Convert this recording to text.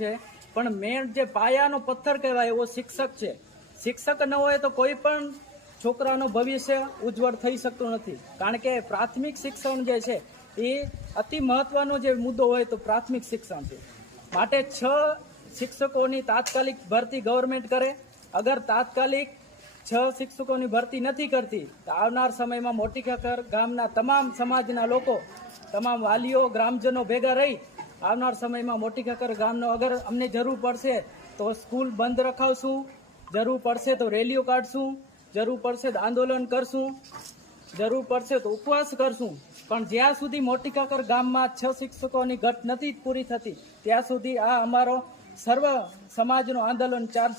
છે, પણ મેન જે પાયાનો પથ્થર કહેવાય એવો શિક્ષક છે. શિક્ષક ન હોય તો કોઈ પણ છોકરાનું ભવિષ્ય ઉજ્જવળ થઈ શકતું નથી. કારણ કે પ્રાથમિક શિક્ષણ જે છે એ અતિ મહત્વનો જે મુદ્દો હોય તો પ્રાથમિક શિક્ષણ છે. માટે 6 શિક્ષકોની તાત્કાલિક ભરતી ગવર્મેન્ટ કરે. અગર તાત્કાલિક 6 શિક્ષકોની ભરતી નથી કરતી તો આવનાર સમયમાં મોટી ખખર ગામના તમામ સમાજના લોકો, તમામ વાલીઓ, ગ્રામજનો ભેગા રહી આવનાર સમયમાં મોટી ખખર ગામનો અગર અમને જરૂર પડશે તો સ્કૂલ બંધ રખાવશું, જરૂર પડશે તો રેલીઓ કાઢશું, જરૂર પડશે તો આંદોલન કરશું, જરૂર પડશે તો ઉપવાસ કરશું. પણ જ્યાં સુધી મોટી ખખર ગામમાં 6 શિક્ષકોની ઘટ નથી પૂરી થતી ત્યાં સુધી આ અમારો સર્વ સમાજનું આંદોલન ચાલશે.